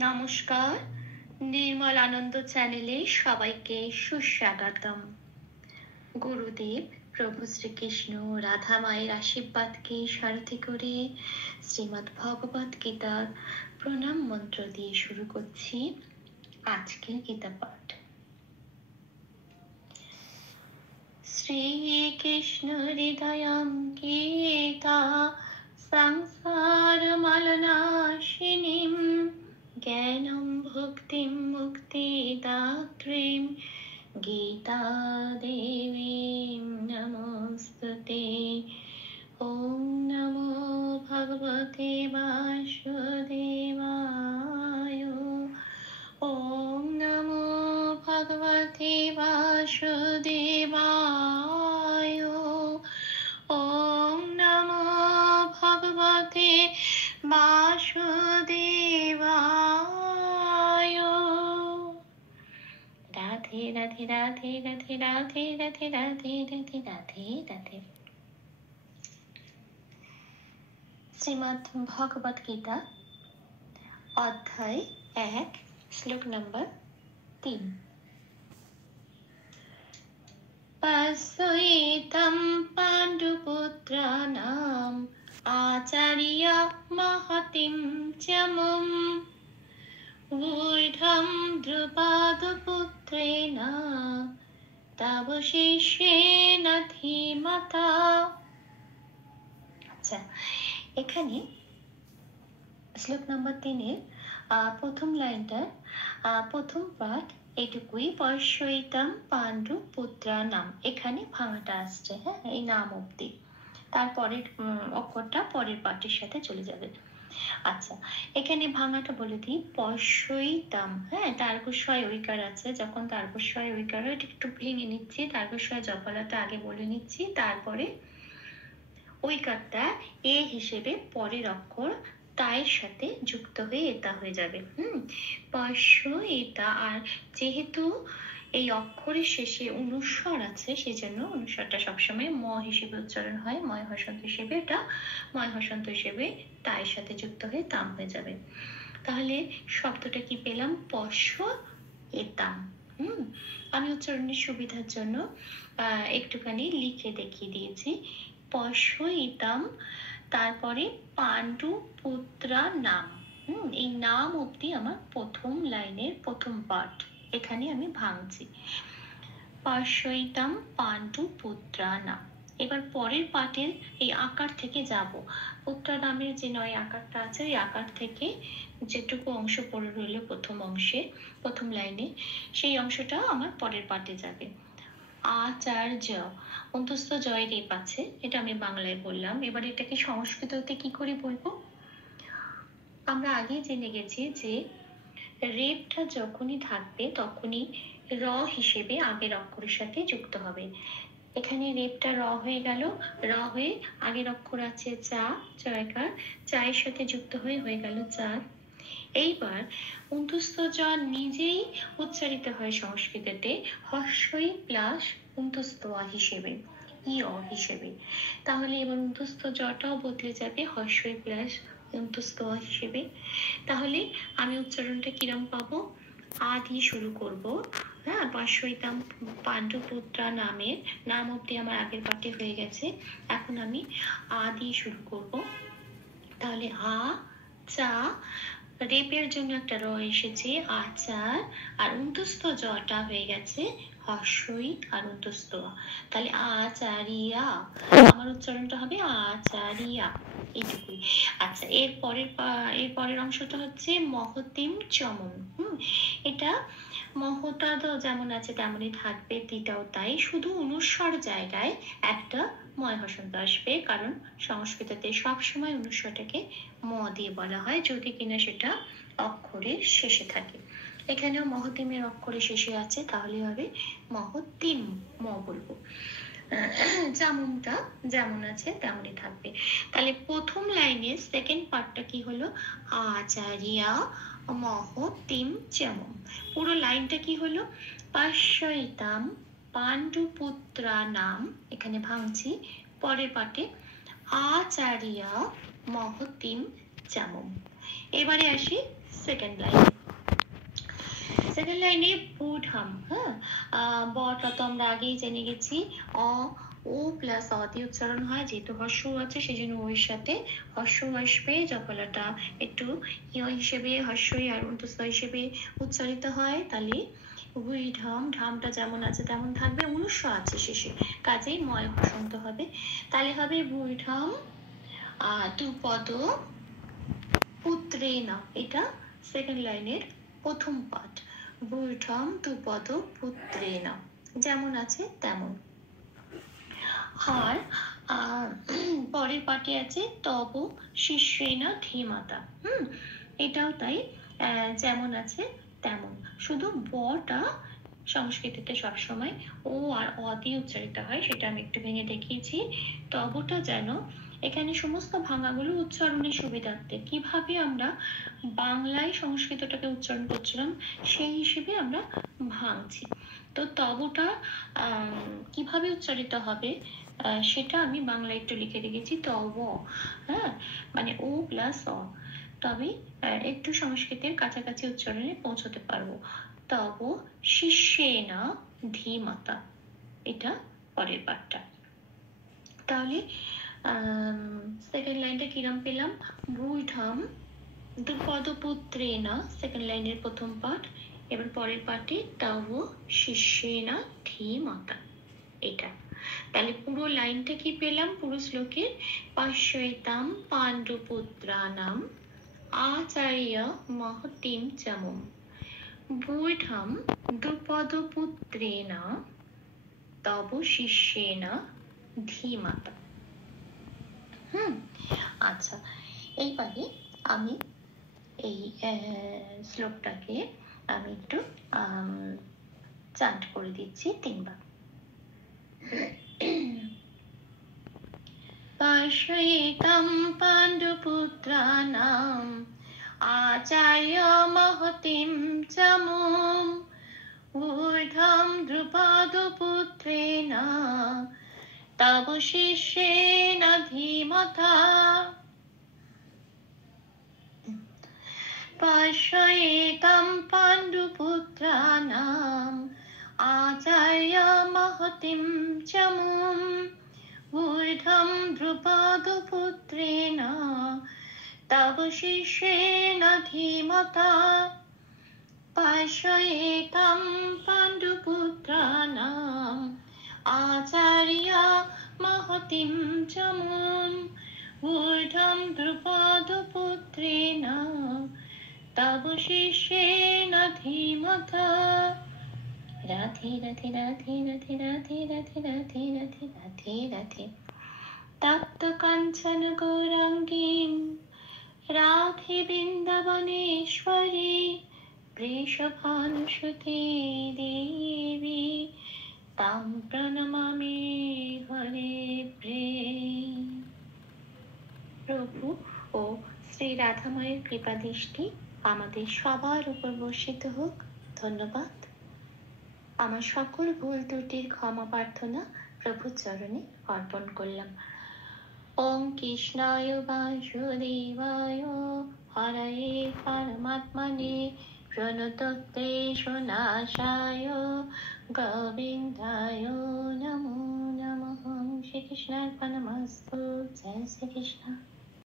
নমস্কার, নির্মল আনন্দ চ্যানেলে সবাইকে সুস্বাগতম। গুরুদেব প্রভু শ্রীকৃষ্ণ রাধা মায়ের আশীর্বাদকে সারথি করে শ্রীমদ্ ভগবত গীতার প্রণাম মন্ত্র দিয়ে শুরু করছি আজকের গীতা পাঠ। শ্রীকৃষ্ণ হৃদয়ং গীতা সংসার মালনাশিনীম জ্ঞানম ভক্তিম মুক্তিদাত্রীম গীতা দেবীম নমস্তুতে। ওম নমো ভগবতে বাসুদেবায়। ওম নমো ভগবতে বাসুদেবায়। ওম নমো ভগবতে বাসুদেবায়। রাধে রাধে রাধে রাধে রাধে রাধে রাধে রাধে রাধে রাধে। শ্রীমদ্ ভগবত গীতা অধ্যায় 1 শ্লোক নম্বর 3। পশ্যেতং পাণ্ডুপুত্রাণাম আচার্য মহতিম চ মুম বৈঢ়ং দ্রুপদপুত্রেণ তব শিষ্যেন ধীমতা। আচ্ছা, এখানে শ্লোক নম্বর 3-এর প্রথম লাইনটার প্রথম পাঠ এটুকুই। পশ্যেতং পাণ্ডু পুত্রাণাম, এখানে ভাঙাটা আসছে, হ্যাঁ, এই নাম অব্দি। তারপরের অক্ষরটা পরের পাঠের সাথে চলে যাবে। আচ্ছা, এখানে ভাঙাটা বলে দিই। পশ্যেতং, হ্যাঁ, তার্গস্বয় ঐকার আছে। যখন তার্গস্বয় ঐকার হয়, এটা একটু ভেঙে নিচ্ছি। তার্গস্বয় জফলাটা আগে বলে নিচ্ছি, তারপরে ঐকারটা এ হিসেবে পরের অক্ষর তায়ের সাথে যুক্ত হয়ে এটা হয়ে যাবে। পশ্যেতা, আর যেহেতু এই অক্ষরের শেষে অনুস্বর আছে, সেজন্য অনুস্বরটা সবসময় ম হিসেবে উচ্চারণ হয়। ময় হসন্ত হিসেবে, এটা ময় হসন্ত হিসেবে তায়ের সাথে যুক্ত হয়ে তাম হয়ে যাবে। তাহলে শব্দটা কি পেলাম? পশ্যেতাম। আমি উচ্চারণের সুবিধার জন্য একটুখানি লিখে দেখিয়ে দিয়েছি। পশ্যেতাম, তারপরে পাণ্ডু পুত্রা নাম। এই নাম অব্দি আমার প্রথম লাইনের প্রথম পার্ট, এখানে আমি ভাঙছি। পশ্যেতং পাণ্ডু পুত্রা নাম। এবার পরের পাঠের এই আকার থেকে যাব। পুত্রা নামের যে 9 আকারটা আছে, ওই আকার থেকে যেটুকু অংশ পড়ে রইল প্রথম অংশে, প্রথম লাইনে, সেই অংশটা আমার পরের পাঠে যাবে। আচার্য, অন্তস্থ জয় রেপ আছে, এটা আমি বাংলায় বললাম। এবার এটাকে সংস্কৃততে কি করে বলবো? আমরা আগেই জেনে গেছি যে রেপটা যখনই থাকবে তখনই র হিসেবে আগের অক্ষরের সাথে যুক্ত হবে। এখানে রেপটা র হয়ে গেল, র হয়ে আগের অক্ষর আছে চা, জয়কার, চায়ের সাথে যুক্ত হয়ে হয়ে গেল চার। এইবার অন্তস্থ জ নিজেই উচ্চারিত হয় সংস্কৃততে হস্যই প্লাস অন্তস্থ আ হিসেবে, ই অ হিসেবে। তাহলে এবার অন্তস্থ জটাও বদলে যাবে হস্যই প্লাস অন্তস্থ আ হিসেবে। তাহলে আমি উচ্চারণটা কিরম পাবো? আ দিয়ে শুরু করব। হ্যাঁ, পশ্যেতং পাণ্ডুপুত্রা নামের নাম অব্দি আমার আগের পাঠে হয়ে গেছে। এখন আমি আ দিয়ে শুরু করব। তাহলে আ, চা, রেপের জন্য একটা র এসেছে আচার, আর অন্তস্থ জটা হয়ে গেছে হস্যই আর অন্তস্থ আ। তাহলে আচারিয়া, আমার উচ্চারণটা হবে আচারিয়া, এইটুকুই। আচ্ছা, এর পরের অংশটা হচ্ছে মহতিম চমম। এটা মহতা যেমন আছে তেমনই থাকবে, দ্বিটাও তাই, শুধু অনুস্বর জায়গায় একটা ময় হসন্ত আসবে, কারণ সংস্কৃততে সবসময় অনুস্বরটাকে ম দিয়ে বলা হয়, যদি কিনা সেটা অক্ষরের শেষে থাকে। এখানেও মহতিমের অক্ষরের শেষে আছে, তাহলে হবে মহতিম, ম বলবো। জামুনটা যেমন আছে তেমনই থাকবে। তাহলে প্রথম লাইনের সেকেন্ড পার্টটা কি হলো? আচার্যা মহতিম চমম। পুরো লাইনটা কি হলো? পশ্যেতং পাণ্ডুপুত্রা নাম, এখানে ভাঙছি, পরের পাটে আচার্য মহতিম চমম। এবারে আসি সেকেন্ড লাইন। সেকেন্ড লাইনে বুধাম, হ্যাঁ, বটা তো আমরা আগেই জেনে গেছি, ও প্লাস অ দিয়ে উচ্চারণ হয়, যেহেতু হর্ষ আছে সেই জন্য ওর সাথে হর্ষ আসবে, জফলাটা একটু ইয় হিসেবে হর্ষই আর অন্তস্থ হিসেবে উচ্চারিত হয়। তাহলে বুধাম, ধামটা যেমন আছে তেমন থাকবে, অনুস্ব আছে শেষে, কাজেই ময় হসন্ত হবে। তাহলে হবে বুধাম দ্রুপদ পুত্রেনা, এটা সেকেন্ড লাইনের প্রথম পাঠ। বুধাম দ্রুপদ পুত্রেনা, যেমন আছে তেমন। আর পরের পাঠে আছে তব শিষ্যেনা ধীমাতা, এটাও তাই, যেমন আছে তেমন, শুধু বটা সংস্কৃতিতে সবসময় ও আর অ দিয়ে উচ্চারিত হয়, সেটা আমি একটু ভেঙে দেখিয়েছি। তবটা যেন এখানে সমস্ত ভাঙাগুলো উচ্চারণের সুবিধার্থে, কিভাবে আমরা বাংলায় সংস্কৃতটাকে উচ্চারণ করছিলাম সেই হিসেবে আমরা ভাঙছি। তো তবটা কিভাবে উচ্চারিত হবে সেটা আমি বাংলায় একটু লিখে রেখেছি, তব, হ্যাঁ, মানে ও প্লাস অ, তবে একটু সংস্কৃতের কাছাকাছি উচ্চারণে পৌঁছতে পারবো। তব শিষ্যেনা ধীমতা, এটা পরের পাঠটা। তাহলে সেকেন্ড লাইনটা কিরম পেলাম? বুধাম দ্রুপদপুত্রেনা, সেকেন্ড লাইনের প্রথম পাঠ। এবার পরের পাঠে তব শিষ্যেনা ধীমতা, এটা। তাহলে পুরো লাইনটা কি পেলাম? পুরো শ্লোকের পাশ্যৈতাম পাণ্ডুপুত্রানাম আচার্য মহতিম চমুম বুধাম দ্রুপদপুত্রেনা তব শিষ্যেনা ধীমতা। আচ্ছা, এইবারে আমি এই শ্লোকটাকে আমি একটু চান্ট করে দিচ্ছি 3 বার। পাশ্যৈতাম পাণ্ডুপুত্রানাম আচার্য মহতিম চমুম ঊর্ধ্বম দ্রুপদপুত্রেনা তব শিষ্যেন ধীমতা। পাশ্যৈতাম পাণ্ডুপুত্রানাম আচার্য মহতিম চমুম ঊর্ধ্বম দ্রুপদপুত্রেনা তব শিষ্যেন ধীমতা। পাশ্যৈতাম পাণ্ডুপুত্রানাম আচার্য মহতিম চমুম ঊর্ধ্বম দ্রুপদপুত্রেনা তব শিষ্যেন ধীমতা। রাধে রাধে রাধে রাধে রাধে রাধে রাধে রাধে রাধে রাধে। তপ্ত কাঞ্চন গৌরাঙ্গীম রাধে বৃন্দাবনেশ্বরী বৃষভানুসুতে দেবী তাম প্রণমামি হরে প্রেম। প্রভু ও শ্রী রাধাময়ের কৃপা দৃষ্টি আমাদের সবার উপর বর্ষিত হোক। ধন্যবাদ। আমার সকল ভুল ত্রুটির ক্ষমা প্রার্থনা প্রভুর চরণে অর্পণ করলাম। ওম কৃষ্ণায় বাসুদেবায় হরয়ে পরমাত্মনে প্রণতক্লেশনাশায় গোবিন্দায় নমো নমঃ। শ্রীকৃষ্ণার্পণমস্তু। জয় শ্রীকৃষ্ণ।